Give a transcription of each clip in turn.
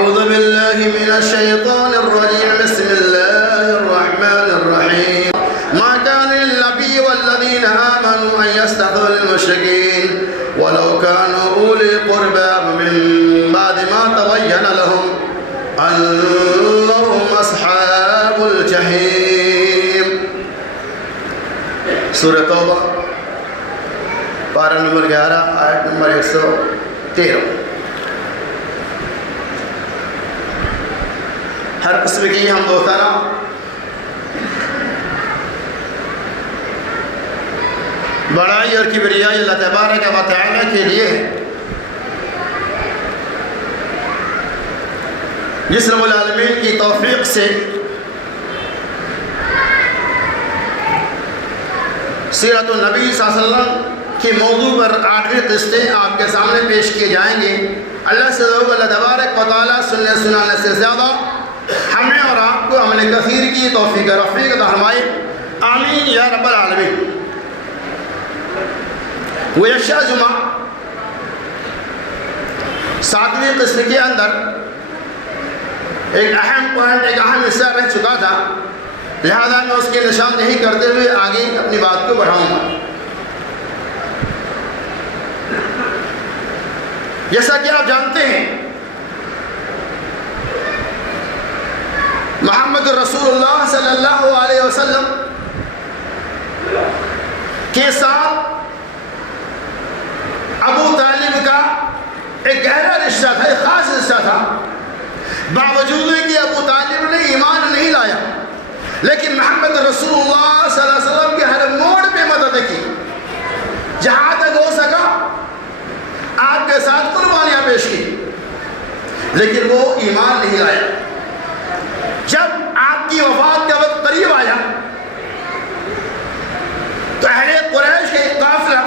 أعوذ بالله من الشيطان الرجيم بسم الله الرحمن الرحيم ما كان للنبي والذين آمنوا أن يستغفروا للمشركين ولو كانوا أولي قربى من بعد ما تبين لهم أنهم أصحاب الجحيم. سورة توبہ پارہ نمبر 11 آیت نمبر 113. ہر قسم کی ہم دوستانہ بڑائی اور کبریائی اللہ تبارک و تعالی کے لیے جس رب العالمین کی توفیق سے سیرت النبی صلی اللہ علیہ وسلم کی موضوع پر 8ویں قسطیں آپ کے سامنے پیش کیے جائیں گے. اللہ سے دعا اللہ تبارک و تعالی سننے سنانے سے زیادہ ہمیں اور آپ کو عمل کثیر کی توفیق رفیق عطا فرمائے. آمین یا رب العالمین. گزشتہ جمعہ 7ویں قسط کے اندر ایک اہم پوائنٹ ایک اہم حصہ رہ چکا تھا، لہذا میں اس کی نشاندہی کرتے ہوئے آگے اپنی بات کو بڑھاؤں گا. جیسا کہ آپ جانتے ہیں محمد رسول اللہ صلی اللہ علیہ وسلم کے ساتھ ابو طالب کا ایک گہرا رشتہ تھا، ایک خاص رشتہ تھا. باوجود کہ ابو طالب نے ایمان نہیں لایا، لیکن محمد رسول اللہ صلی اللہ علیہ وسلم کے ہر موڑ پہ مدد کی. جہاں تک ہو سکا آپ کے ساتھ قربانیاں پیش کی، لیکن وہ ایمان نہیں لایا. جب آپ کی وفات کا وقت قریب آیا تو اہل قریش کے ایک قافلہ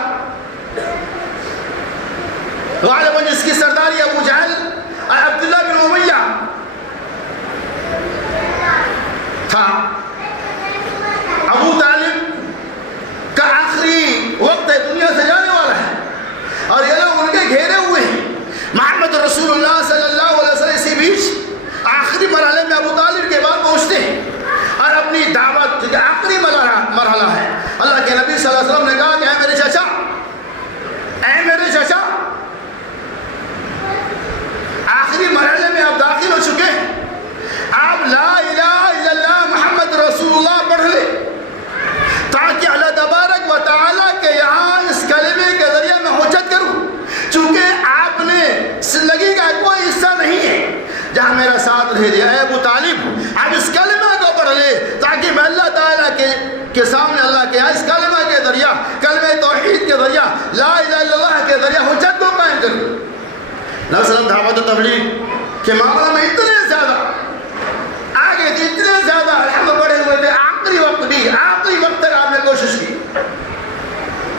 غالباً جس کی سرداری ابو جہل اور عبداللہ بن امیہ تھا، ابو طالب کا آخری وقت ہے، دنیا سے جانے والا ہے اور یہ لوگ ان کے گھیرے ہوئے ہیں. محمد رسول اللہ صلی اللہ علیہ وسلم اسی بیچ آخری مرحلے میں ابو طالب کے بعد پہنچتے ہیں اور اپنی دعوت جو آخری مرحلہ ہے، اللہ کے نبی صلی اللہ علیہ وسلم نے کہا کہ اے میرے چچا آخری مرحلے میں آپ داخل ہو چکے ہیں، آپ لا الہ الا اللہ محمد رسول اللہ پڑھ لیں تاکہ اللہ تبارک و تعالیٰ کے یہاں اس کلمے کے ذریعے میں حجت کروں. چونکہ آپ نے زندگی کا کوئی حصہ نہیں ہے جہاں میرا ساتھ نہیں دیا. اے ابو طالب آپ اس کلمہ کو پڑھ لے تاکہ میں اللہ تعالیٰ کے سامنے اللہ کے اس کلمہ کے ذریعہ، کلمہ توحید کے ذریعہ، لا الہ الا اللہ کے ذریعہ حجت کو قائم کروں. نبی صلی اللہ علیہ وسلم دعوت و تبلیغ کے معاملہ میں اتنے زیادہ آگے تھے، اتنے زیادہ الحمد بڑھے ہوئے تھے. آخری وقت تک آپ نے کوشش کی.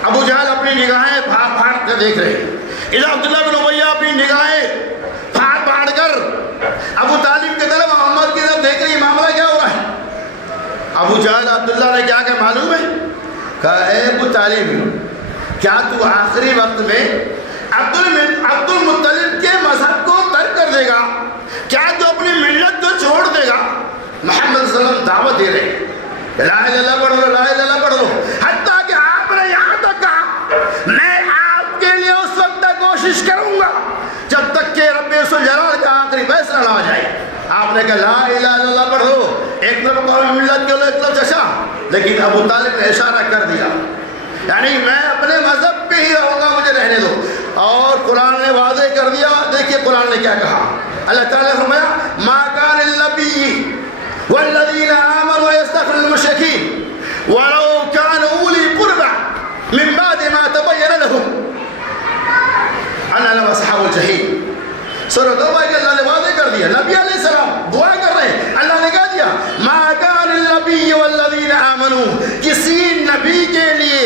ابو جہل اپنی نگاہیں پھاڑ کر دیکھ رہے ہیں، ادھر عبداللہ بن امیہ اپنی نگاہیں پھاڑ کر ابو طالب کی طرف، محمد کی طرف دیکھ رہی ہے. معاملہ کیا ہوا ہے؟ ابو جہل عبداللہ نے کیا کہ معلوم ہے؟ کہا اے ابو طالب کیا تو آخری وقت میں عبد المطلب کے مذہب کو ترک کر دے گا؟ کیا تو اپنی ملت کو چھوڑ دے گا؟ محمد صلی اللہ علیہ وسلم دعوت دے رہے ہیں، لا الہ الا اللہ پڑھ لو، لا الہ الا اللہ پڑھ لو. حتیٰ کہ آپ نے یہاں تک کہا میں آپ کے لیے اس وقت تک کوشش کروں گا جب تک کہ رب ذوالجلال کا آخری فیصلہ نہ ہو جائے. آپ نے کہا لا الہ الا اللہ پڑھ لو، ایک طرف قوم ملت کے لوگ ایک طرف چچا، لیکن ابو طالب نے اشارہ کر دیا یعنی میں اپنے مذہب پہ ہی رہوں گا، مجھے رہنے دو. اور قرآن نے واضح کر دیا. دیکھیے قرآن نے کیا کہا. اللہ تعالیٰ نے فرمایا ما کان للنبی والذین آمنوا یستغفروا للمشرکین ولو کانوا اولی قربى من بعد ما تبین لهم انهم اصحاب الجحیم. سورۃ توبہ کے اللہ نے واضح کر دیا. نبی علیہ السلام دعا کر رہے ہیں، اللہ نے کہہ دیا ما کان للنبی والذین آمنوا، کسی نبی کے لیے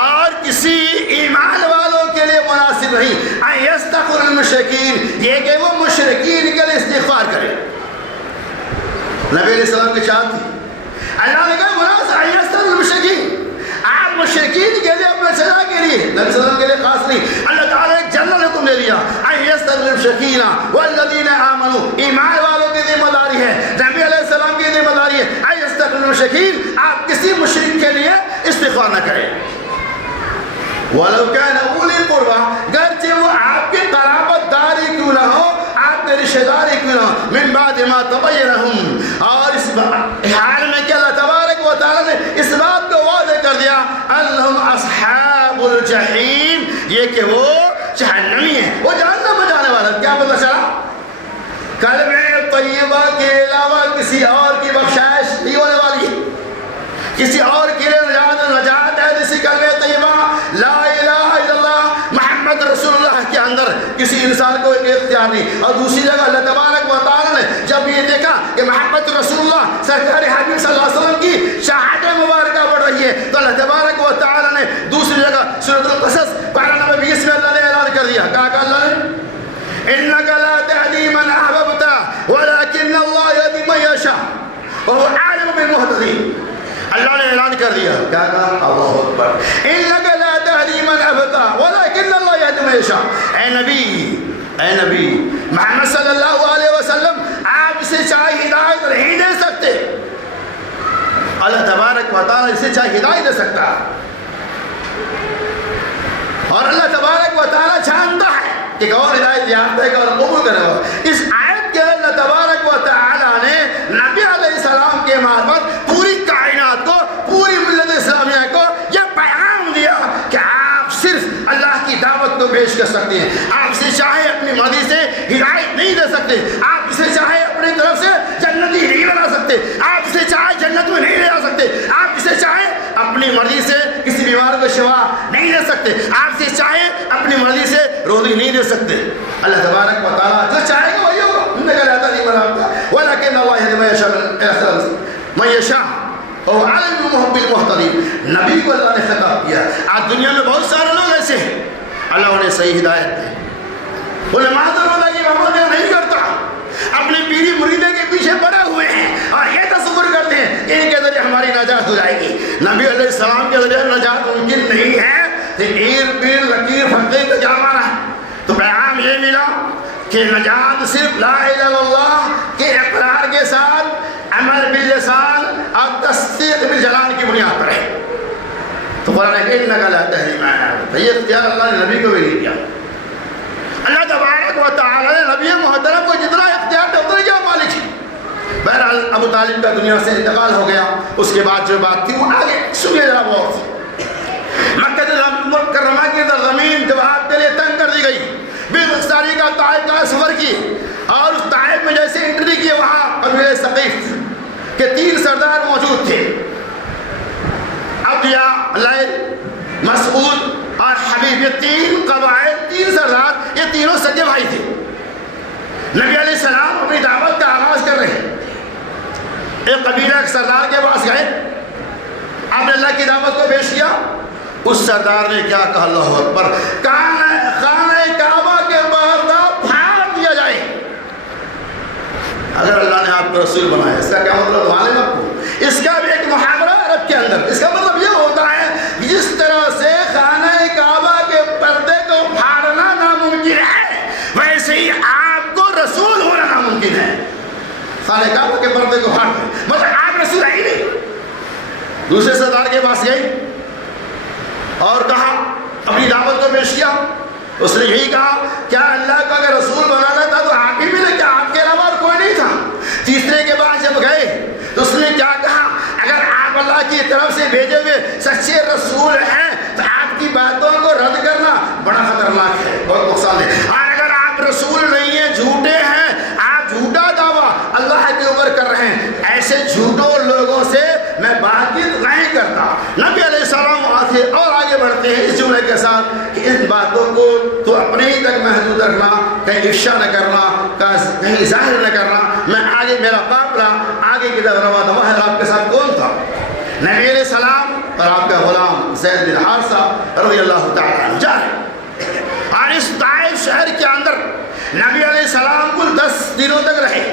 اور کسی ایمان والوں کے لیے مناسب نہیں ان یستغفر للمشرکین، یہ کہ وہ مشرکین کے لیے استغفار کرے. نبی علیہ السلام کی چاہت تھی. اللہ نے کہا مناسب ان یستغفر للمشرکین، آپ مشرکین کے لیے اپنے سزا کے لیے، نبی صلی اللہ علیہ وسلم کے لیے خاص نہیں. اللہ تعالیٰ ایک جنرل حکم لے لیا. ایستغفر شکینہ والذین آمنوا, ایمان والوں کی ذمہ داری ہے, نبی علیہ السلام کی ذمہ داری ہے. ایستغفر شکین, آپ کسی مشرک کے لیے استغفار نہ کریں. وَلَوْ كَانَ أُولِي الْقُرْبَىٰ, گرچہ وہ آپ کی قرابت داری کیوں نہ ہو, آپ کے رشتہ داری کیوں نہ ہو. مِن بَعْدِ مَا تَبَيَّنَ لَهُمْ, اور اس حال میں کہ اللہ تبارک و تعالیٰ نے اس بات کو واضح کر دیا, أَنَّهُمْ أَصْحَابُ الْجَحِيمِ, یہ کہ وہ جہنمی ہیں, وہ جہنم میں جانے والا. کیا پتہ چلا؟ کلمہ طیبہ کے علاوہ کسی اور کی بخشائش نہیں ہونے والی ہے. کسی اور کے لیے نجات ہے جیسی کلمہ طیبہ لا الہ الا اللہ محمد رسول اللہ کے اندر کسی انسان کو ایک اختیار نہیں. اور دوسری جگہ اللہ تبارک و تعالیٰ نے جب یہ دیکھا کہ محمد رسول اللہ سرکار حبیب صلی اللہ علیہ وسلم کی شہادت مبارکہ بڑھ رہی ہے, تو اللہ تبارک و تعالیٰ نے دوسری جگہ سورۃ القصص 12 نمبر 20 میں اللہ نے اعلان کر دیا. کہا کہ اللہ نے انک لا تهدی من احببت ولكن الله يهدي من يشاء وهو اعلم بالمهتدين. اللہ نے اعلان کر دیا. کیا کہا؟ اللہ اکبر. انک لا تهدی من احببت ولكن الله يهدي من يشاء. اے نبی محمد صلی اللہ علیہ وسلم, آپ اسے چاہے ہدایت نہیں دے سکتے. اللہ تبارک و تعالیٰ اسے چاہے ہدایت دے سکتا, اور اللہ تبارک و تعالیٰ جانتا ہے کہ اور ہدایت یافتہ ہے اور قبول کرے گا. اس آیت کے اللہ تبارک و تعالیٰ نے نبی علیہ السلام کے معرفت پوری کائنات کو, پوری ملت اسلامیہ کو یہ پیغام دیا کہ آپ صرف اللہ کی دعوت کو پیش کر سکتے ہیں. آپ اسے چاہے اپنی مرضی سے ہدایت نہیں دے سکتے, آپ اسے چاہے اپنی طرف سے جنتی نہیں بنا سکتے, آپ اسے چاہے جنت میں نہیں لے جا سکتے, آپ اسے چاہے اپنی مرضی سے کسی بیمار کو شفا نہیں دے سکتے, آپ سے چاہے اپنی مرضی سے روزی نہیں دے سکتے. اللہ تبارک و تعالیٰ جو چاہے گا وہی ہوگا. ولیکن اللہ یہدی من یشاء وهو اعلم بالمهتدین. نبی کو اللہ نے خطاب کیا. آج دنیا میں بہت سارے لوگ ایسے ہیں, اللہ انہیں صحیح ہدایت دے. وہ نماز روزہ کی پابندیاں نہیں کرتا, اپنے پیری مریدے کے پیچھے پڑے ہوئے ہیں اور یہ تصور کرتے ہیں کہ ان کے ذریعے ہماری نجات ہو جائے گی. نبی علیہ السلام کے ذریعے نجات ممکن نہیں ہے. پیر پیر لکیر فقیر کا جامعہ ہے. تو پیغام یہ ملا کہ نجات صرف لا الہ الا اللہ کے اقرار کے ساتھ عمل باللسان اور تصدیق بالجنان کی بنیاد پر ہے. تو قرآن ہے کہ انک لا تہدی من احببت, یہ اختیار اللہ نے نبی کو بھی نہیں دیا. اللہ تبارک و تعالیٰ نے نبی محترم کو جتنا اختیار دیا اتنا کیا مالک ہے. بہرحال ابو طالب کا دنیا سے انتقال ہو گیا. اس کے بعد جو بات تھی وہ آگے سنیے ذرا غور سے. مکہ مکرمہ کی زمین جب آپ کے لیے تنگ کر دی گئی, بالمختاری کا طائف کا سفر کی, اور اس طائف میں جیسے انٹری کی وہاں قبیلہ ثقیف کے 3 سردار موجود تھے, عبدیہ, لیل, مسعود اور حبیب. یہ 3 قبائل, 3 سردار, یہ تینوں سگے بھائی تھے. نبی علیہ السلام اپنی دعوت کا آغاز کر رہے ہیں. ایک قبیلہ ایک سردار کے پاس گئے, آپ نے اللہ کی دعوت کو پیش کیا. اس سردار نے کیا کہا؟ اللہ اکبر. خانہ کعبہ کے باہر دا پھاڑ دیا جائے. اگر اللہ نے آپ کو رسول بنایا, اس کا کیا مطلب معلوم آپ کو؟ اس کا بھی ایک محاورہ عرب کے اندر, اس کا مطلب یہ ہوتا ہے جس طرح سے خانہ کعبہ کے پردے کو پھاڑنا ناممکن ہے, ویسے ہی آپ کو رسول ہونا ناممکن ہے. خانہ کعبہ کے پردے کو پھاڑ دیں مطلب آپ رسول ہے ہی نہیں. دوسرے سردار کے پاس گئی اور کہا, اپنی دعوت کو پیش کیا. اس نے یہی کہا کیا اللہ کا اگر رسول بنانا تھا تو آپ ہی ملے, کیا آپ کے علاوہ کوئی نہیں تھا؟ تیسرے کے بعد جب گئے تو اس نے کیا کہا, اگر آپ اللہ کی طرف سے بھیجے ہوئے سچے رسول ہیں تو آپ کی باتوں کو رد کرنا بڑا خطرناک ہے, بہت نقصان ہے. اور اگر آپ رسول نہیں ہیں, جھوٹے ہیں, آپ جھوٹا دعویٰ اللہ کے اوپر کر رہے ہیں, ایسے جھوٹوں لوگوں سے میں بات نہیں کرتا. نبی علیہ السلام اور آگے بڑھتے ہیں اس جملے کے ساتھ کہ ان باتوں کو تو اپنے ہی تک محدود رکھنا, کہیں افشا نہ کرنا, کہیں ظاہر نہ کرنا. میں آگے, میرا قافلہ آگے کی طرف رواں تھا. وہاں آپ کے ساتھ کون تھا؟ نبی علیہ السلام اور آپ کا غلام زید بن حارثہ رضی اللہ تعالیٰ عنہ جا رہے. اور اس طائف شہر کے اندر نبی علیہ السلام کل 10 دنوں تک رہے,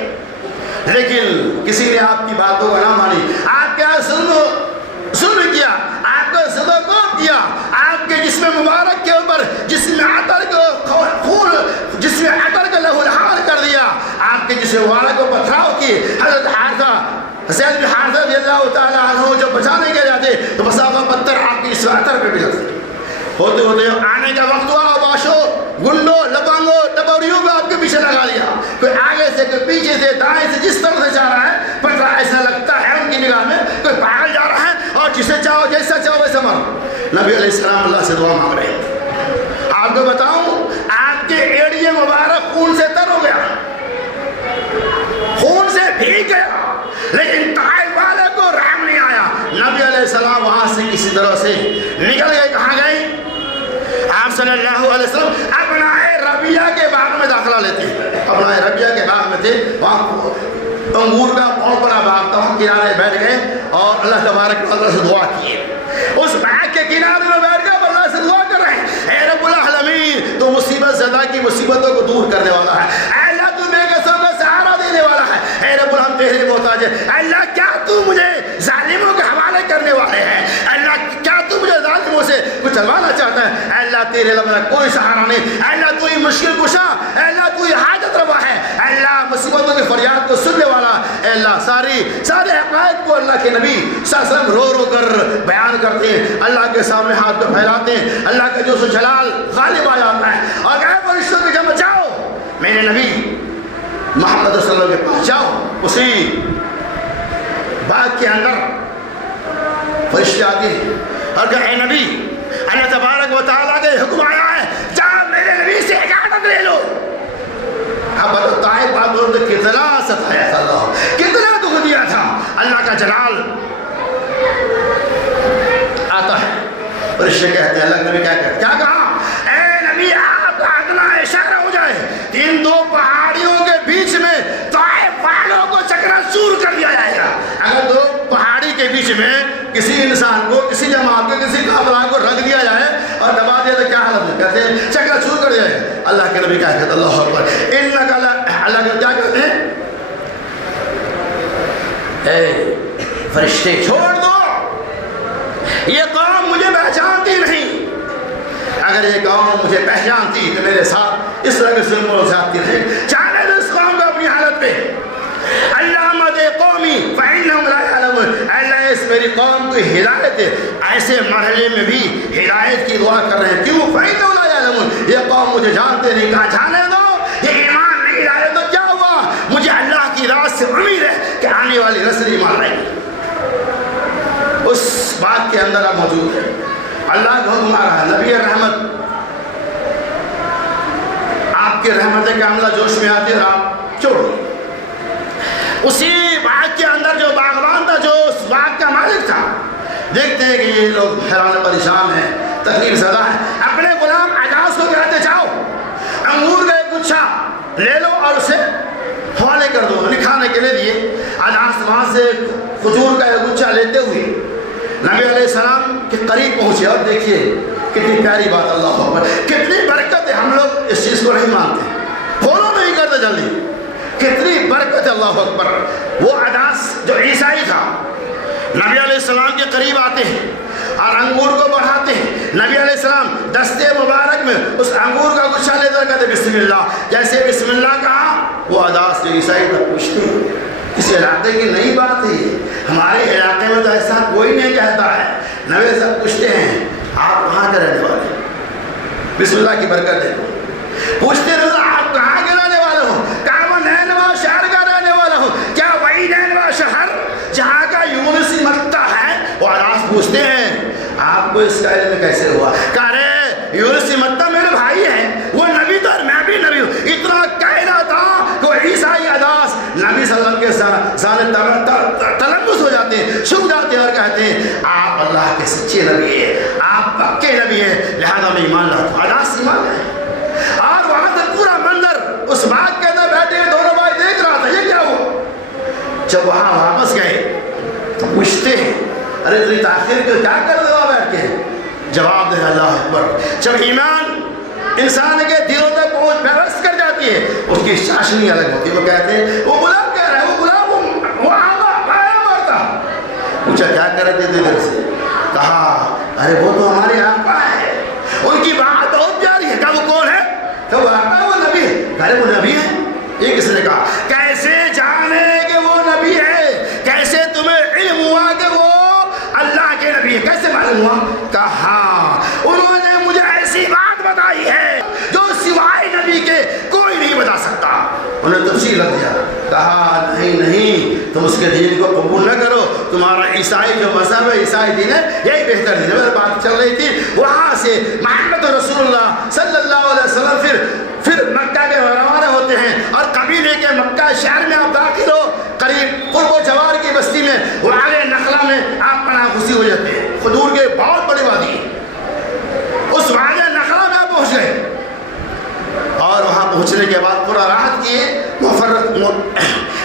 لیکن کسی نے آپ کی باتوں کو نہ مانی. آپ کیا ظلم کیا, آپ کو صدقات دیا, آپ کے جسم مبارک کے اوپر جسم عطر کو خون آپ کے جسم مبارک کو پتھراؤ کی حضرت حارثہ زید بن حارثہ رضی اللہ تعالیٰ عنہ جب بچانے کے جاتے تو بس آپ کا پتھر آپ کی اس عطر پہ بھی لگتے ہوتے ہوتے آنے کا وقت ہوا، باشو گنڈو لبانگو ٹبوریوں کو آپ کے پیچھے لگا لیا، کوئی آگے سے کوئی پیچھے سے دائیں سے جس طرح سے جا رہا ہے پتہ ایسا لگتا ہے ان کی نگاہ میں کوئی پاگل جا رہا ہے اور جسے چاہو جیسا چاہو ویسا مر۔ نبی علیہ السلام اللہ سے دعا مانگ رہے ہیں، آپ کو بتاؤں آپ کے ایڑیے مبارک خون سے تر ہو گیا، خون سے بھیگ گیا، لیکن طائف والے کو رحم نہیں آیا۔ نبی علیہ السلام وہاں سے کسی طرح سے نکل گئے، کہاں گئے؟ آپ صلی اللہ علیہ وسلم اپنا ربیہ کے باغ میں داخلہ لیتے ہیں، اپنا ربیہ کے باغ میں تھے، وہاں انگور کا بہت بڑا باغ تھا، وہاں کنارے بیٹھ گئے اور اللہ تبارک و تعالیٰ سے دعا کیے۔ اس باغ کے کنارے میں بیٹھ گئے، اللہ سے دعا کر رہے ہیں، اے رب العالمین تو مصیبت زدہ کی مصیبتوں کو دور کرنے والا ہے، اے اللہ تو بے کسوں کا سہارا دینے والا ہے، اے رب العالمین تیرے محتاج ہے، اللہ کیا تو مجھے ظالموں کے حوالے کرنے والے ہیں، اللہ کیا تو مجھے ظالموں سے کچلوانا چاہتا ہے، اے اللہ تیرے علاوہ میرا کوئی سہارا نہیں، اے اللہ تو ہی مشکل کشا، اے اللہ تو ہی حاجت روا ہے، اے اللہ مصیبتوں کی فریاد کو سننے والا، اے اللہ سارے حقائق کو اللہ کے نبی صلی اللہ علیہ وسلم رو رو کر بیان کرتے ہیں، اللہ کے سامنے ہاتھ کو پھیلاتے ہیں، اللہ کا جوش و جلال غالب آ جاتا ہے اور کہے فرشتوں کی جمع جاؤ میرے نبی محمد صلی اللہ علیہ وسلم کے پاس جاؤ۔ اسی باغ کے اندر فرشتے آتے ہیں اور کہے اے نبی اللہ تبارک و تعالیٰ کے حکم آیا ہے جاؤ میرے نبی سے اجازت لے لو۔ اب بتو طائف باتوں نے کتنا ستایا تھا، اللہ کتنا دکھ دیا تھا، اللہ کا جلال آتا ہے۔ فرشتے کہتے ہیں اللہ کے نبی کیا کہتے کیا کہا؟ اے نبی آپ کا ادنا اشارہ ہو جائے، ان دو پہاڑیوں کے بیچ میں طائف والوں کو چکنا چور کر دیا جائے گا۔ اگر دو پہاڑی کے بیچ میں کسی انسان کو کسی جماعت کو کسی قافلہ کو رکھ دیا جائے اور دبا دیا تو کیا حالت ہے؟ کہتے ہیں چکنا چور کر دیا جائے۔ اللہ کے نبی کیا کہتے ہیں اللہ اکبر، اللہ کے کیا کہتے ہیں؟ اے فرشتے چھوڑ دو، یہ قوم مجھے پہچانتی نہیں، اگر یہ قوم مجھے پہچانتی تو میرے ساتھ اس طرح کے ظلم و زیادتی نہیں، چاہنے دو اس قوم کو اپنی حالت پہ۔ اللہ مد قومی فإنهم لا يعلمون، اللہ اس میری قوم کو ہدایت ہے، ایسے مرحلے میں بھی ہدایت کی دعا کر رہے ہیں، کیوں؟ فإنهم لا يعلمون، یہ قوم مجھے جانتے نہیں، کہا جانے دو، یہ ایمان نہیں لائے تو کیا ہوا؟ مجھے اللہ کی راز سے امید ہے کہ آنے والی نسل ایمان لائے گی۔ اس بات کے اندر آپ موجود ہیں، اللہ کا حکم آ رہا ہے، نبی رحمت آپ کے رحمت کاملہ جوش میں آتی اور آپ چھوڑو۔ اسی باغ کے اندر جو باغبان تھا، جو اس باغ کا مالک تھا، دیکھتے ہیں کہ یہ لوگ حیران پریشان ہیں، تکلیف زدہ ہیں، اپنے غلام اجاز کو کہتے جاؤ انگور کا ایک گچھا لے لو اور اسے حوالے کر دو، کھانے کے لیے دیے۔ اجاز وہاں سے کھجور کا ایک گچھا لیتے ہوئے نبی علیہ السلام کے قریب پہنچے اور دیکھیے کتنی پیاری بات، اللہ اکبر کتنی برکت ہے، ہم لوگ اس چیز کو نہیں مانتے، فالو نہیں کرتے جلدی، کتنی برکت ہے، اللہ اکبر۔ وہ عداس جو عیسائی تھا نبی علیہ السلام کے قریب آتے ہیں اور انگور کو بڑھاتے ہیں، نبی علیہ السلام دستے مبارک میں اس انگور کا گچھا لے کر کہتے بسم اللہ، جیسے بسم اللہ کہا وہ عداس جو عیسائی تھا پوچھتے ہیں اس علاقے کی نئی بات ہے، ہمارے علاقے میں تو ایسا کوئی نہیں کہتا ہے۔ نبی صاحب پوچھتے ہیں آپ کہاں کے رہنے والے؟ بسم اللہ کی برکت ہے۔ پوچھتے ہیں آپ کہاں کے رہنے والے ہو؟ کہا وہ نینوا شہر کا رہنے والا ہوں۔ کیا وہی نینوا شہر جہاں کا یونس مکہ ہے؟ وہ عداس پوچھتے ہیں آپ کو اس کا علم کیسے ہوا؟ کہا رہے یونس مکہ میرے بھائی ہیں، وہ نبی تو میں بھی نبی ہوں۔ اتنا کہنا تھا کہ وہ عیسائی عداس نبی صلی اللہ علیہ وسلم کے تلمس ہو جاتے ہیں، چھپ جاتے ہیں اور کہتے ہیں آپ اللہ کے سچے نبی ہیں، آپ پکے نبی ہیں، لہذا میں ایمان لاتا ہوں۔ عداس ایمان ہے اور وہاں سے پورا منظر اس باغ کے اندر بیٹھے دونوں بھائی دیکھ رہا تھا، یہ کیا ہوا؟ جب وہاں واپس گئے تو پوچھتے ہیں ارے اتنی تاخیر کو کیا کر دے وہاں بیٹھ کے؟ جواب دے اللہ اکبر، جب ایمان انسان کے دلوں تک پہنچ پیوست کر جاتی ہے اس کی شاشنی الگ ہوتی ہے۔ وہ کہتے ہیں وہ غلام کہہ رہا ہے، وہ غلام وہ آگا آیا مرتا۔ پوچھا کیا کر رہے تھے دل سے؟ کہا ارے وہ تو ہمارے آقا ہے، ان کی بات بہت پیاری ہے۔ کہا وہ کون ہے؟ کہا وہ آقا، وہ نبی ہے۔ کہا وہ نبی ہے، یہ کس نے کہا؟ انہیں تفصیل رکھ دیا، کہا نہیں تم اس کے دین کو قبول نہ کرو، تمہارا عیسائی جو مذہب ہے، عیسائی دین ہے، یہی بہتر دین ہے۔ بات چل رہی تھی، وہاں سے محمد رسول اللہ صلی اللہ علیہ وسلم پھر مکہ کے روانہ ہوتے ہیں، اور قبیلے کے مکہ شہر میں آپ داخل ہو، قریب قرب و جوار کی بستی میں، وہ آگے نخلا میں آپ پناہ گزین ہو جاتے ہیں۔ خدور کے بہت بڑی وادی، اس وادی نخلا میں آپ پہنچ گئے، اور وہاں پہنچنے کے بعد پورا راحت کیے،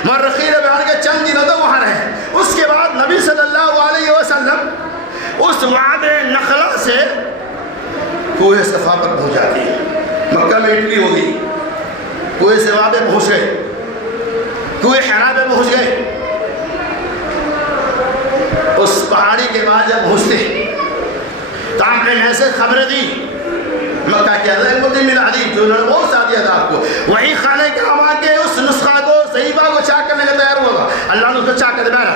مورخین بیان کے چند دنوں تو وہاں رہے۔ اس کے بعد نبی صلی اللہ علیہ وسلم اس وادی نخلا سے کوہ صفا پر پہنچ جاتے ہیں۔ مکہ میں انٹری ہو گئی، کوہ صفا پہ پہنچ گئے، کوہ حرا پہ پہنچ گئے۔ اس پہاڑی کے بعد جب پہنچتے تو آپ نے ایسے خبریں دی مکہ کے اندر، مطمئن علی جو انہوں نے بہت ساتھ دیا تھا آپ کو، وہی خانے کعبہ کے اس نسخہ کو صحیفہ کو چاک کرنے کا تیار ہوگا، اللہ نے اس کو چاک کر دیا۔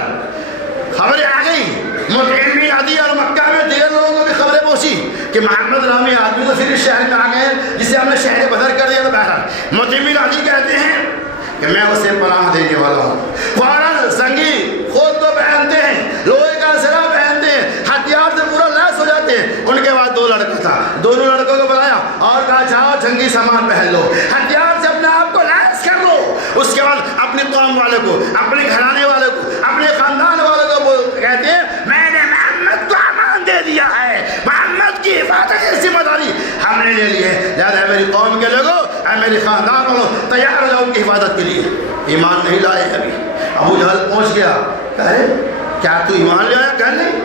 خبریں آ گئی مطمئن علی اور مکہ میں دیگر لوگوں کو بھی خبریں پہنچی کہ محمد نامی آدمی تو پھر اس شہر میں آ گئے جسے ہم نے شہر بدر کر دیا تھا۔ بہرحال مطمئن علی کہتے ہیں کہ میں اسے پناہ دینے والا ہوں۔ فوراً زنگی خود تو پہنتے ہیں، لوہے کا سرا پہنتے ہیں، ہتھیار سے پورا لیس ہو جاتے ہیں۔ ان کے بعد دو لڑکا تھا، دونوں لڑکوں کو بلایا اور کہا جاؤ جنگی سامان پہن لو، ہتھیار سے اپنے آپ کو لیس کر لو۔ اس کے بعد اپنے قوم والے کو، اپنے گھرانے والے کو، اپنے خاندان والے کو کہتے ہیں میں نے محمد کو امان دے دیا ہے، محمد کی حفاظت کی ذمہ داری ہم نے لے لی ہے، لہٰذا میری قوم کے لوگوں، اے میری خاندان والوں، تیار ہو جاؤ ان کی حفاظت کے لیے۔ ایمان نہیں لائے ابھی، ابو جہل پہنچ گیا، کہے کیا تو ایمان لے آیا؟ کہ نہیں۔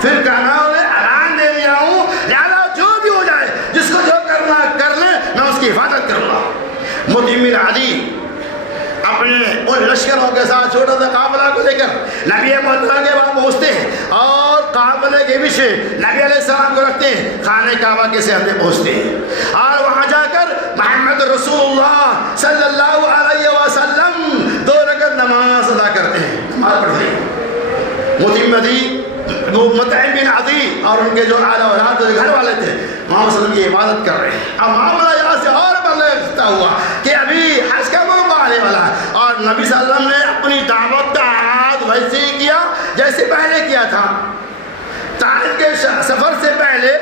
پھر کہنا انہیں اعلان دے دیا ہوں، لہٰذا جو بھی ہو جائے، جس کو جو کرنا کر لے، میں اس کی حفاظت کروں گا۔ مطمئن علی اپنے ان لشکروں کے ساتھ چھوٹا سا قافلہ کو لے کر نبی محترم کے بعد پہنچتے ہیں، اور قافلے کے پیچھے نبی علیہ السلام کو رکھتے ہیں، خانہ کعبہ کے سامنے پہنچتے ہیں، اور وہاں جا کر محمد رسول اللہ صلی اللہ علیہ وسلم 2 رکعت نماز ادا کرتے ہیں، نماز پڑھتے ہیں۔ مطعم بن عدی اور ان کے جو اعلیٰ اولاد گھر والے تھے محمد صلی اللہ علیہ وسلم کی عبادت کر رہے ہیں۔ اب معاملہ یہاں سے اور بڑھتا ہوا کہ ابھی حج کا موقع آنے والا ہے، اور نبی صلی اللہ علیہ وسلم نے اپنی دعوت کا آغاز ویسے ہی کیا جیسے پہلے کیا تھا۔ طائف کے سفر سے پہلے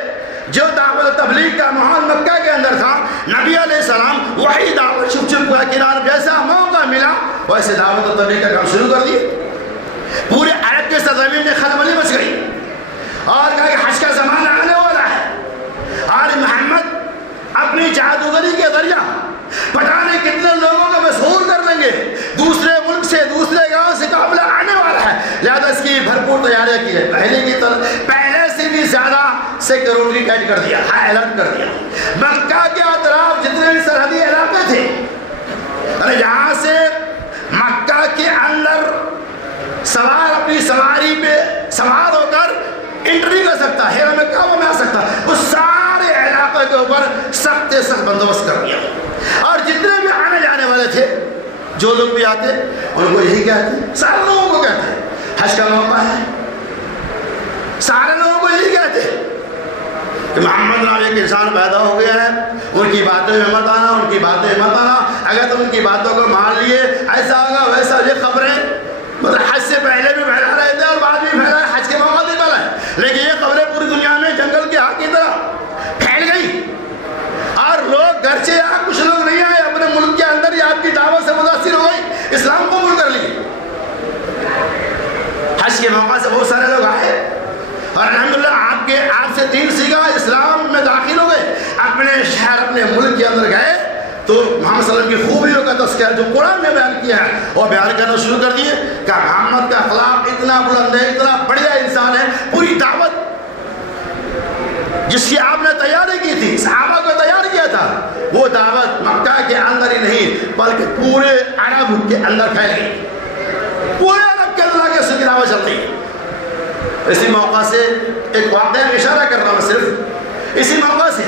جو دعوت و تبلیغ کا ماحول مکہ کے اندر تھا، نبی علیہ السلام وہی دعوت چھپ چھپ کر کنار جیسا موقع ملا ویسے دعوت و تبلیغ کا کام شروع کر دیے۔ پورے عرب کے سرزمین میں خلبلی مچ گئی، اور کہا کہ حج کا زمانہ آنے والا ہے، اور محمد اپنی جادوگری کے ذریعہ پتہ نہیں کتنے لوگوں کو مسحور کر لیں گے، دوسرے ملک سے، دوسرے گاؤں سے قافلہ آنے والا ہے، لہذا اس کی بھرپور تیاریاں کی ہے۔ پہلے کی طرح پہلے سے بھی زیادہ سیکورٹی ٹائٹ کر دیا، ہائی الرٹ کر دیا۔ مکہ کے اطراف جتنے بھی سرحدی علاقے تھے، یہاں سے مکہ کے اندر سوار اپنی سواری پہ سوار ہو کر انٹری کر سکتا ہے، حرم کعبہ میں آ سکتا، اس سارے علاقے کے اوپر سخت سے سخت بندوبست کر دیا، اور جتنے بھی آنے جانے والے تھے، جو لوگ بھی آتے ان کو یہی کہتے، سارے لوگوں کو کہتے حج کا موقع ہے، سارے لوگوں کو یہی کہتے کہ محمد نام ایک انسان پیدا ہو گیا ہے، ان کی باتوں میں مت آنا، ان کی باتیں مت آنا، اگر تم ان کی باتوں کو مان لیے ایسا ہوگا ویسا۔ یہ خبریں مطلب حج سے پہلے بھی پھیلا رہے تھے اور بعد بھی پھیلا ہے، حج کے موقع نہیں پھیلا ہے، لیکن یہ خبریں پوری دنیا میں جنگل کے آگ کی طرح پھیل گئی، اور لوگ گرچہ یہاں کچھ لوگ نہیں آئے، اپنے ملک کے اندر ہی آپ کی دعوت سے متاثر ہو گئی، اسلام قبول کر لیے۔ حج کے موقع سے بہت سارے لوگ آئے، اور الحمدللہ آپ سے دین سیکھا، اسلام میں داخل ہو گئے، اپنے شہر اپنے ملک کے اندر گئے تو محمد صلی اللہ علیہ وسلم کی خوبیوں کا تذکرہ جو قرآن نے بیان کیا ہے وہ بیان کرنا شروع کر دیے کہ محمد کا اخلاق اتنا بلند ہے، اتنا بڑھیا انسان ہے، پوری دعوت جس کی آپ نے تیاری کی تھی، صحابہ کو تیار کیا تھا، وہ دعوت مکہ کے اندر ہی نہیں بلکہ پورے عرب کے اندر پھیل گئی، پورے عرب کے اندر کے سکی دعوت چلتی ہے۔ اسی موقع سے ایک واقعہ میں اشارہ کر رہا ہوں، صرف اسی موقع سے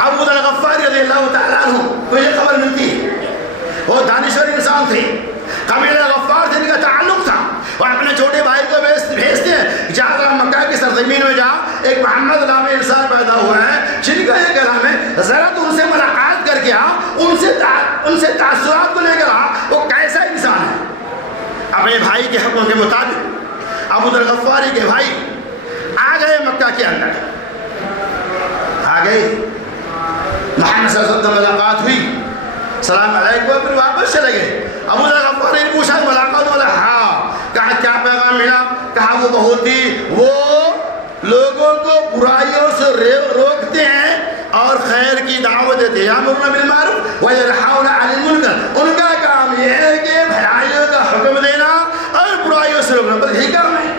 ابو ذر غفاری رضی اللہ تعالیٰ عنہ کو یہ خبر ملتی ہے، وہ دانشور انسان تھے، قبیلہ غفار سے ان کا تعلق تھا، وہ اپنے چھوٹے بھائی کو بھیجتے ہیں جا کر مکہ کی سرزمین میں جا، ایک محمد نامی انسان پیدا ہوا ہے جن کا یہ کلام ہے، ذرا تو ان سے ملاقات کر کے ان سے تاثرات کو لے کر وہ کیسا انسان ہے. اپنے بھائی کے حکم کے مطابق ابو ذر غفاری کے بھائی آ گئے مکہ کے اندر، آ گئے، محمد صلی اللہ علیہ وسلم ملاقات ہوئی، سلام علیکم، پھر واپس چلے گئے. ابو ذر غفاری نے پوچھا ملاقات، بولا ہاں. کہا کیا پیغام ملا؟ کہا وہ بہت ہی وہ لوگوں کو برائیوں سے روکتے ہیں اور خیر کی دعوت دیتے ہیں. یامرون بالمعروف وینہون عن المنکر، ان کا کام یہ ہے کہ بھلائیوں کا حکم دینا اور برائیوں سے روکنا، بس یہی کام ہے.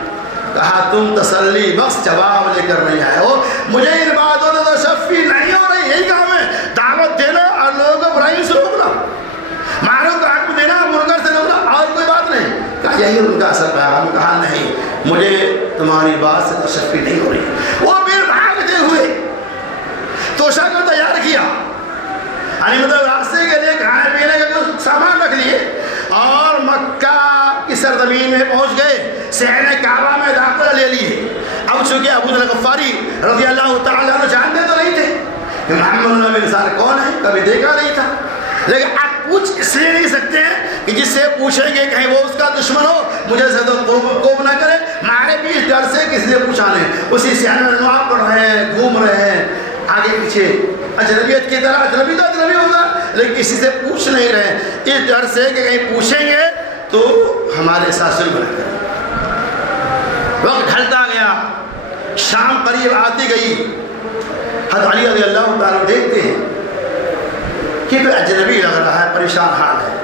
کہا تم تسلی بخش جواب لے کر نہیں آئے ہو، مجھے ان باتوں سے تشفی نہیں ہو رہی، یہی کام ہے، دعوت دینا اور لوگوں کو برائیوں سے روکنا، معروف کا حکم دینا، منکر سے روکنا، اور کوئی بات نہیں. کہا یہی ان کا اثر پیغام. کہا نہیں، مجھے تمہاری بات سے تشفی نہیں ہو رہی. وہ پھر بھاگتے ہوئے توشہ کو تیار کیا، یعنی مطلب راستے کے لیے کھانے پینے کا کچھ سامان رکھ لیے اور مکہ کی سرزمین میں پہنچ گئے، صحن کعبہ میں داخلہ لے لیے. اب چونکہ ابو ذر غفاری رضی اللہ تعالیٰ عنہ جانتے تو نہیں تھے کہ محمد نبی انسان کون ہے، کبھی دیکھا نہیں تھا، لیکن آپ پوچھ اس لیے نہیں سکتے ہیں کہ جس سے پوچھیں گے کہیں وہ اس کا دشمن ہو، مجھے زیادہ کوب نہ کرے، مارے بھی اس ڈر سے کس لیے پوچھانے. اسی صحن میں نماز پڑھ رہے ہیں، گھوم رہے ہیں آگے پیچھے اجنبیت کی طرح. اجنبی تو اجنبی ہوگا لیکن کسی سے پوچھ نہیں رہے اس ڈر سے کہ کہیں پوچھیں گے تو ہمارے ساتھ ظلم نہ کریں. وقت ڈھلتا گیا، شام قریب آتی گئی. حضرت علی رضی اللہ تعالیٰ دیکھتے ہیں کہ کوئی اجنبی لگ رہا ہے، پریشان حال ہے،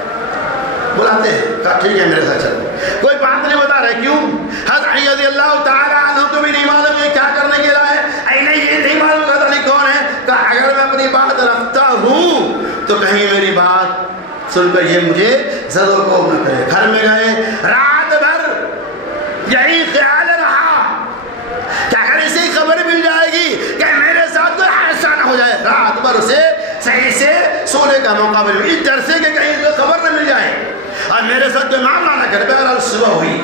بلاتے ہیں. کہا ٹھیک ہے میرے ساتھ چلو. کوئی بات نہیں بتا رہے، کیوں؟ حضرت علی رضی اللہ تعالیٰ عنہ کو بھی نہیں معلوم یہ کیا کرنے کے لیے ہے، نہیں یہ نہیں معلوم حضرت علی کون ہے. کہا اگر میں اپنی بات رکھتا ہوں تو کہیں میری بات سن کر یہ مجھے زد و کوب نہ کرے. گھر میں گئے، رات بھر یہی خیال رہا کہ اگر اسے خبر مل جائے گی کہ میرے ساتھ کوئی حادثہ نہ ہو جائے، رات بھر اسے صحیح سے سونے کا موقع مل، اس ڈر سے کہ کہیں کوئی خبر نہ مل جائے اور میرے ساتھ کوئی معاملہ نہ کرے. بہرحال صبح ہوئی،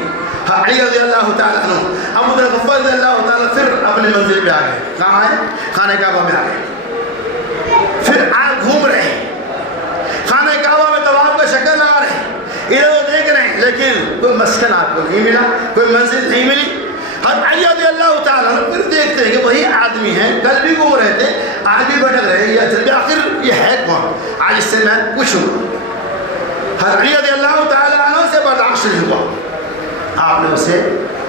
علی رضی اللہ تعالیٰ عنہ ابو ذر غفاری رضی اللہ تعالیٰ پھر اپنے منزل پہ آ گئے. کہاں آئے؟ خانہ کعبہ میں آ گئے. پھر آپ گھوم رہے ہیں، خانہ کعبہ میں طواف کا شکل لگا رہے ہیں، ادھر دیکھ رہے ہیں، لیکن کوئی مسکن آپ کو نہیں ملا، کوئی منزل نہیں ملی. حضرت علی رضی اللہ تعالیٰ پھر دیکھتے ہیں کہ وہی آدمی ہیں، کل بھی گھوم رہے تھے، آج بھی بھٹک رہے ہیں، یا آخر یہ ہے کون، آج اس سے میں پوچھوں. حضرت علی رضی اللہ تعالیٰ عنہ سے برداشت نہیں ہوا. آپ نے اس سے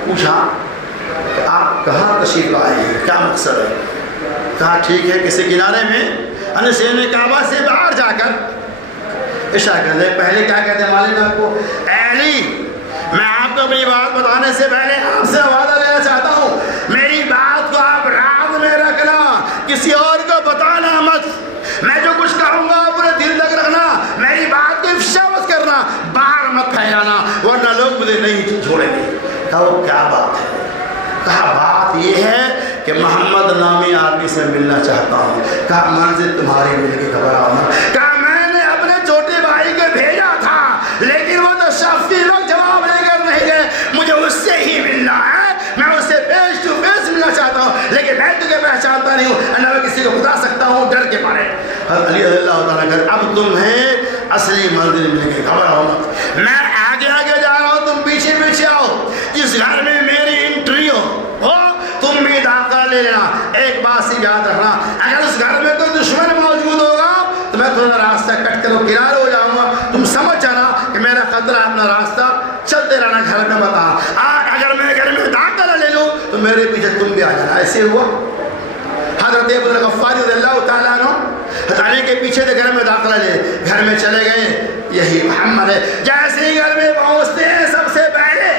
پوچھا کہ آپ کہاں تشریف لائے ہیں، کیا مقصد ہے؟ کہا ٹھیک ہے، کسی کنارے میں صحن کعبہ سے باہر جا کر عشاء کر دے. پہلے کیا کہتے ہیں معلوم ہے آپ کو؟ اے علی، میں آپ کو اپنی بات بتانے سے پہلے آپ سے وعدہ لینا چاہتا ہوں، میری بات کو آپ راز میں رکھنا، کسی اور کو بتانا مت. میں جو کچھ کہوں گا پورے دل تک رکھنا، میری بات کو افشا مت کرنا، باہر مت پھیلانا، ورنہ لوگ مجھے نہیں چھوڑیں گے. کہا وہ کیا بات ہے؟ کہا بات یہ ہے کہ محمد نامی آدمی سے ملنا چاہتا ہوں. کہا منزل تمہاری مل کی خبر آنا. کہا میں نے اپنے چھوٹے بھائی کو بھیجا تھا لیکن وہ تو شخصی وقت جواب لے کر نہیں گئے، مجھے اس سے ہی ملنا ہے، میں اس سے فیس ٹو فیس ملنا چاہتا ہوں، لیکن میں تجھے پہچانتا نہیں ہوں، نہ میں کسی کو بتا سکتا ہوں ڈر کے مارے. حضرت علی رضی اللہ تعالیٰ کہ اب تمہیں اصلی منزل مل گئی، خبر آؤ مت، میں آگے آگے جا رہا ہوں، تم پیچھے پیچھے آؤ. جس گھر میں میری انٹری ہو تم بھی داخلہ لے لینا. ایک بات سے یاد رکھنا، اگر اس گھر میں کوئی دشمن موجود ہوگا تو میں تھوڑا راستہ کٹ کر کنارے ہو جاؤں گا، تم سمجھ جانا کہ میرا خطرہ اپنا راستہ چلتے رہنا، گھر میں بتا. اگر میں گھر میں داخلہ لے لوں تو میرے پیچھے تم بھی آ جانا. ایسے ہوا. حضرت ابو ذر غفاری رضی اللہ تعالیٰ عنہ ہتانے کے پیچھے سے گھر میں داخلہ لے، گھر میں چلے گئے. یہی محمد ہے. جیسے ہی گھر میں پہنچتے ہیں سب سے پہلے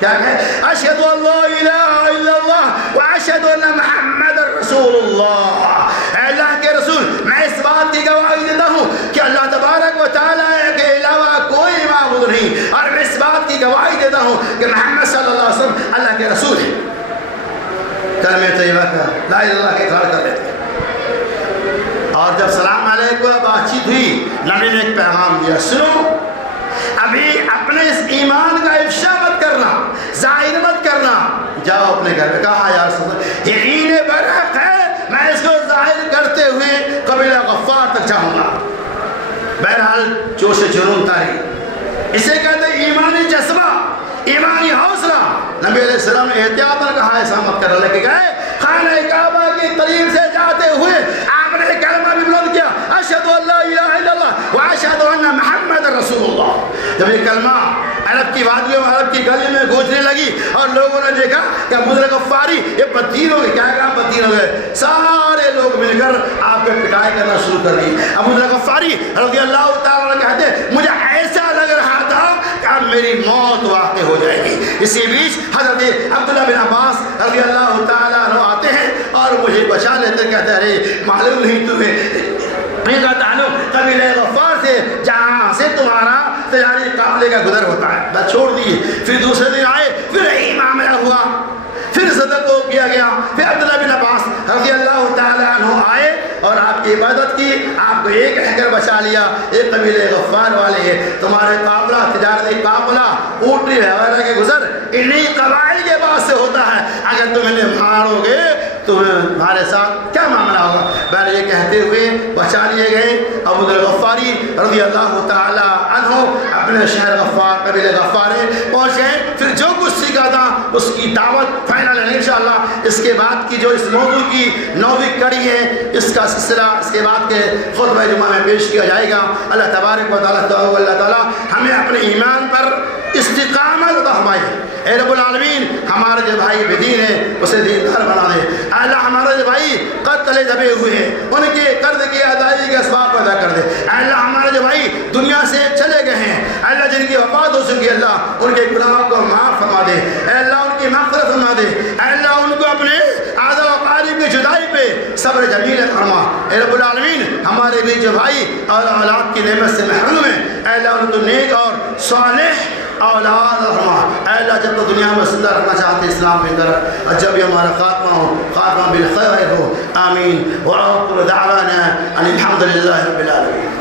کیا کہے؟ اشہد ان لا الہ الا اللہ واشہد ان محمد رسول اللہ. اے اللہ کے رسول، میں اس بات کی گواہی دیتا ہوں کہ اللہ تبارک و تعالیٰ کے علاوہ کوئی معبود نہیں، اور میں اس بات کی گواہی دیتا ہوں کہ محمد صلی اللہ علیہ وسلم اللہ کے رسول ہے. کلمہ طیبہ کا لا الہ الا اللہ کا اقرار کر لیتے. اور جب سلام علیکم بات چیت ہوئی، نبی نے ایک پیغام دیا، سنو ابھی اپنے اس ایمان کا افشا مت کرنا، ظاہر مت کرنا، جاؤ اپنے گھر میں. کہا یا رسول اللہ یقین برحق ہے میں اس کو ظاہر کرتے ہوئے قبیلہ غفار تک جاؤں گا. بہرحال جوش جنون تاری، اسے کہتے ہیں ایمانی جذبہ، ایمانی حوصلہ۔ نبی علیہ السلام نے احتیاط میں کہا ایسا مت کر، لے کے گئے خانہ کعبہ کے قریب سے جاتے ہوئے آپ نے کلمہ بھی بلند کیا، اشہد ان لا الہ الا اللہ واشہد ان محمد رسول اللہ۔ جب یہ کلمہ عرب کی وادیوں میں، عرب کی گلی میں گونجنے لگی اور لوگوں نے دیکھا کہ ابو ذر غفاری یہ بدین ہو گئے، کیا کہا بدین ہو گئے، سارے لوگ مل کر آپ پہ پٹائی کرنا شروع کر دی۔ ابو ذر غفاری رضی اللہ تعالیٰ عنہ کہتے ہیں مجھے ایسا لگ رہا تھا کہ اب میری موت واقع ہو جائے گی۔ اسی بیچ حضرت عبداللہ بن عباس رضی اللہ تعالیٰ عنہ آتے ہیں اور مجھے بچا لیتے، کہتے ہیں ارے معلوم نہیں تمہیں کا تعلق قبیلہ غفار سے جہاں سے تمہارا تجاری قافلے کا گزر ہوتا ہے، بس چھوڑ دیے۔ پھر دوسرے دن آئے، پھر یہی معاملہ ہوا، پھر صدق کو کیا گیا، پھر عبداللہ بن عباس رضی اللہ تعالیٰ عنہ آئے اور آپ کی عبادت کی، آپ کو ایک کہہ کر بچا لیا، ایک قبیلہ غفار والے ہیں، تمہارے قافلہ تجارتی قافلہ اونٹنی وغیرہ کے گزر انہی قبائل کے بعد سے ہوتا ہے، اگر تم انہیں مارو گے تمہارے ساتھ کیا معاملہ ہوگا۔ بہر یہ کہتے ہوئے بچا لیے گئے۔ ابو ذر غفاری رضی اللہ تعالی عنہ اپنے شہر غفار قبیلہ غفارے پہنچ گئے، پھر جو کچھ سیکھا تھا اس کی دعوت فائنل ہے انشاءاللہ۔ اس کے بعد کی جو اس موضوع کی 9ویں کڑی ہے، اس کا سلسلہ اس کے بعد کے خطبہ جمعہ میں پیش کیا جائے گا۔ اللہ تبارک و تعالیٰ اللہ تعالیٰ ہمیں اپنے ایمان پر استقامت عطا فرمائے۔ اے رب العالمین ہمارے جو بھائی بدین ہیں اسے دیندار بنا دے۔ اللہ ہمارے جو بھائی قتل دبے ہوئے ہیں ان کے قرض کی ادائیگی کے اسباب پیدا کر دے۔ اللہ ہمارے جو بھائی دنیا سے چلے گئے ہیں، اللہ جن کی وفات ہو چکی، اللہ ان کے گناہوں کو معاف فرما دے، اے اللہ ان کی مغفرت فرما دے، اے اللہ ان کو اپنے اعزا و اقارب کی جدائی پہ صبر جمیل فرما۔ اے رب العالمین ہمارے بھی جو بھائی اور اولاد کی نعمت سے محروم ہیں، اے اللہ ان کو نیک اور صالح اولاد فرما۔ اے اللہ جب تو دنیا میں زندہ رکھنا چاہتے اسلام میں طرف، اور جب یہ ہمارا خاتمہ ہو خاتمہ بالخیر ہو، آمین۔ وآخر دعوانا ان الحمد للہ رب العالمین۔